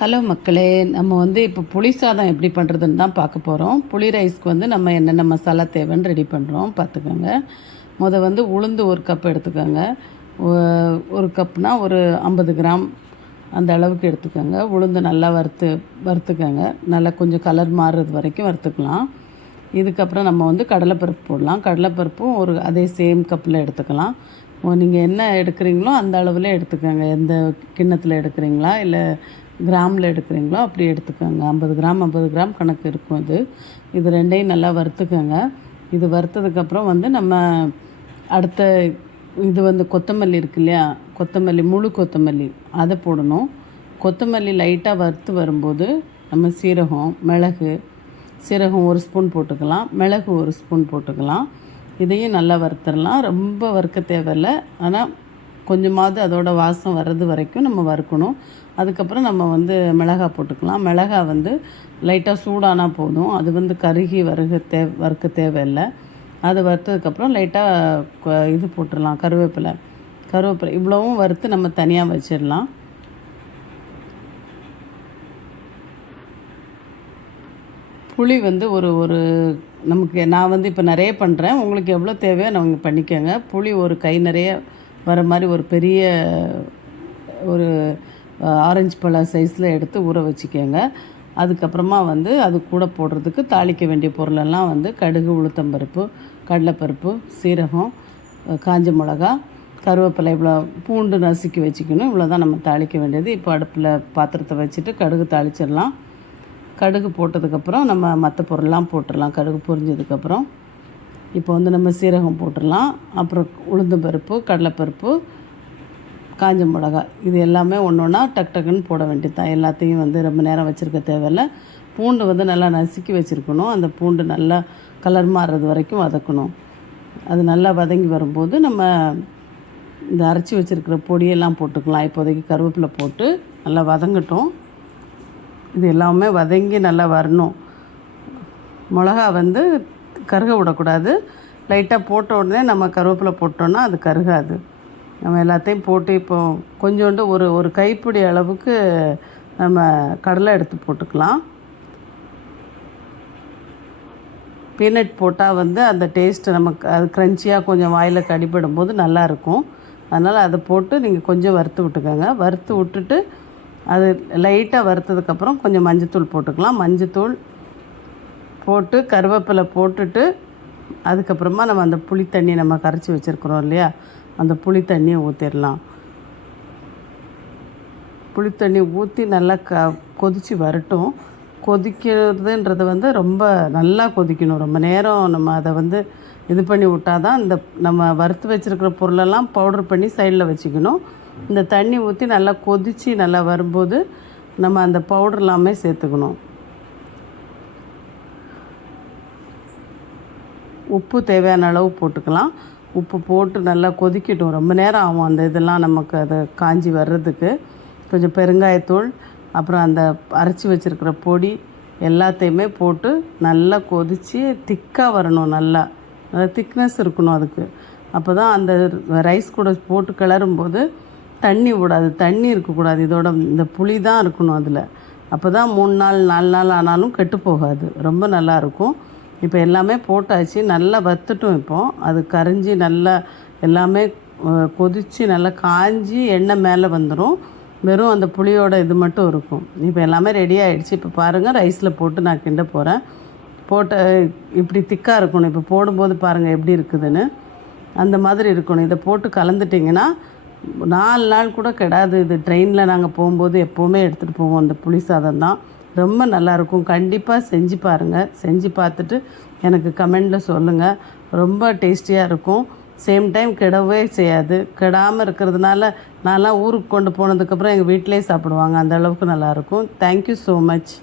Hello மக்களே, நம்ம இப்போ புளி சாதம் எப்படி பண்ணுறதுன்னு தான் பார்க்க போகிறோம். புளி ரைஸ்க்கு நம்ம என்னென்ன மசாலா தேவைன்னு ரெடி பண்ணுறோம் பார்த்துக்கோங்க. உளுந்து 1 கப் எடுத்துக்கோங்க. 1 கப்னா ஒரு 50 கிராம் அந்த அளவுக்கு எடுத்துக்கோங்க. உளுந்து நல்லா வறுத்துக்கோங்க. நல்லா கொஞ்சம் கலர் மாறுறது வரைக்கும் வறுத்துக்கலாம். இதுக்கப்புறம் நம்ம கடலைப்பருப்பு போடலாம். கடலைப்பருப்பும் அதே சேம் கப்பில் எடுத்துக்கலாம். நீங்கள் என்ன எடுக்கிறீங்களோ அந்த அளவில் எடுத்துக்கோங்க. எந்த கிண்ணத்தில் எடுக்கிறீங்களா இல்லை கிராமில் எடுக்கிறீங்களோ அப்படி எடுத்துக்கோங்க. 50 கிராம் கணக்கு இருக்கும். இது ரெண்டையும் நல்லா வறுத்துக்கோங்க. இது வறுத்ததுக்கப்புறம் நம்ம அடுத்த கொத்தமல்லி இருக்கு இல்லையா, முழு கொத்தமல்லி அதை போடணும். கொத்தமல்லி லைட்டாக வறுத்து வரும்போது நம்ம சீரகம் 1 ஸ்பூன் போட்டுக்கலாம். மிளகு 1 ஸ்பூன் போட்டுக்கலாம். இதையும் நல்லா வறுத்துடலாம். ரொம்ப வறுக்க தேவையில்லை, ஆனால் கொஞ்சமாவது அதோட வாசம் வர்றது வரைக்கும் நம்ம வறுக்கணும். அதுக்கப்புறம் நம்ம மிளகாய் போட்டுக்கலாம். மிளகாய் லைட்டாக சூடானால் போதும். அது கருகி வறுக்க தேவையில்லை. அதை வறுத்ததுக்கப்புறம் லைட்டாக இது போட்டுடலாம், கருவேப்பிலை இவ்வளவும் வறுத்து நம்ம தனியாக வச்சிடலாம். புளி ஒரு நமக்கு நான் இப்போ நிறைய பண்ணுறேன். உங்களுக்கு எவ்வளோ தேவையோ நீங்கள் பண்ணிக்கோங்க. புளி ஒரு கை நிறைய வர மாதிரி ஒரு பெரிய ஒரு ஆரஞ்சு பழ சைஸில் எடுத்து ஊற வச்சுக்கோங்க. அதுக்கப்புறமா அது கூட போடுறதுக்கு தாளிக்க வேண்டிய பொருளெல்லாம் கடுகு, உளுத்தம்பருப்பு, கடலைப்பருப்பு, சீரகம், காஞ்ச மிளகா, கருவேப்பிலை, இவ்வளோ பூண்டு நசுக்கி வச்சுக்கணும். இவ்வளோ தான் நம்ம தாளிக்க வேண்டியது. இப்போ அடுப்பில் பாத்திரத்தை வச்சுட்டு கடுகு தாளிச்சிடலாம். கடுகு போட்டதுக்கப்புறம் நம்ம மற்ற பொருள்லாம் போட்டுடலாம். கடுகு பொரிஞ்சதுக்கப்புறம் இப்போ நம்ம சீரகம் போட்டுடலாம். அப்புறம் உளுந்தம்பருப்பு, கடலைப்பருப்பு, காஞ்ச மிளகா, இது எல்லாமே ஒன்றா டக்குன்னு போட வேண்டியது தான். எல்லாத்தையும் ரொம்ப நேரம் வச்சுருக்க தேவையில்லை. பூண்டு நல்லா நசுக்கி வச்சுருக்கணும். அந்த பூண்டு நல்லா கலர் மாறுறது வரைக்கும் வதக்கணும். அது நல்லா வதங்கி வரும்போது நம்ம இந்த அரைச்சி வச்சுருக்கிற பொடியெல்லாம் போட்டுக்கலாம். இப்போதைக்கு கருவேப்பிலை போட்டு நல்லா வதங்கட்டும். இது எல்லாமே வதங்கி நல்லா வரணும். மிளகா கருக விடக்கூடாது. லைட்டாக போட்ட உடனே நம்ம கருவேப்பிலை போட்டோன்னா அது கருகாது. நம்ம எல்லாத்தையும் போட்டு இப்போ கொஞ்சோண்டு ஒரு கைப்பிடி அளவுக்கு நம்ம கடலை எடுத்து போட்டுக்கலாம். பீனட் போட்டால் அந்த டேஸ்ட்டு நமக்கு அது க்ரன்ச்சியாக கொஞ்சம் வாயில் கடிப்படும் போது நல்லாயிருக்கும். அதனால் அதை போட்டு நீங்கள் கொஞ்சம் வறுத்து விட்டுக்கோங்க. வறுத்து விட்டுட்டு அது லைட்டாக வறுத்ததுக்கப்புறம் கொஞ்சம் மஞ்சத்தூள் போட்டுக்கலாம். மஞ்சத்தூள் போட்டு கருவேப்பிலை போட்டுட்டு அதுக்கப்புறமா நம்ம அந்த புளி தண்ணி நம்ம கரைச்சி வச்சுருக்குறோம் இல்லையா, அந்த புளி தண்ணியை ஊற்றிடலாம். புளி தண்ணி ஊற்றி நல்லா கொதித்து வரட்டும். கொதிக்கிறதுன்றது ரொம்ப நல்லா கொதிக்கணும். ரொம்ப நேரம் நம்ம அதை இது பண்ணி விட்டால் தான் இந்த நம்ம வறுத்து வச்சுருக்கிற பொருளெல்லாம் பவுட்ரு பண்ணி சைடில் வச்சுக்கணும். இந்த தண்ணி ஊற்றி நல்லா கொதித்து நல்லா வரும்போது நம்ம அந்த பவுடர் எல்லாமே சேர்த்துக்கணும். உப்பு தேவையான அளவு போட்டுக்கலாம். உப்பு போட்டு நல்லா கொதிக்கட்டும். ரொம்ப நேரம் ஆகும் அந்த இதெல்லாம் நமக்கு அதை காஞ்சி வர்றதுக்கு. கொஞ்சம் பெருங்காயத்தூள், அப்புறம் அந்த அரைச்சி வச்சுருக்கிற பொடி எல்லாத்தையுமே போட்டு நல்லா கொதித்து திக்காக வரணும். நல்லா திக்னஸ் இருக்கணும் அதுக்கு. அப்போ தான் அந்த ரைஸ் கூட போட்டு கிளறும்போது தண்ணி விடாது, தண்ணி இருக்கக்கூடாது. இதோட இந்த புளி தான் இருக்கணும் அதில். அப்போ தான் 3 நாள் 4 நாள் ஆனாலும் கெட்டு போகாது. ரொம்ப நல்லாயிருக்கும். இப்போ எல்லாமே போட்டாச்சு. நல்லா வத்துட்டும். இப்போது அது கரைஞ்சி நல்லா எல்லாமே கொதித்து நல்லா காஞ்சி எண்ணெய் மேலே வந்துடும். வெறும் அந்த புளியோட இது மட்டும் இருக்கும். இப்போ எல்லாமே ரெடி ஆகிடுச்சு. இப்போ பாருங்கள், ரைஸில் போட்டு நான் கிண்ட போகிறேன். இப்படி திக்காக இருக்கணும். இப்போ போடும்போது பாருங்கள் எப்படி இருக்குதுன்னு. அந்த மாதிரி இருக்கணும். இதை போட்டு கலந்துட்டிங்கன்னா 4 நாள் கூட கெடாது. இது ட்ரெயினில் நாங்கள் போகும்போது எப்போவுமே எடுத்துகிட்டு போவோம். அந்த புளி சாதம் தான் ரொம்ப நல்லாயிருக்கும். கண்டிப்பாக செஞ்சு பாருங்கள். செஞ்சு பார்த்துட்டு எனக்கு கமெண்டில் சொல்லுங்கள். ரொம்ப டேஸ்டியாக இருக்கும். சேம் டைம் கெடவே செய்யாது. கெடாமல் இருக்கிறதுனால நான்லாம் ஊருக்கு கொண்டு போனதுக்கப்புறம் எங்கள் வீட்டிலே சாப்பிடுவாங்க. அந்த அளவுக்கு நல்லாயிருக்கும். Thank you so much.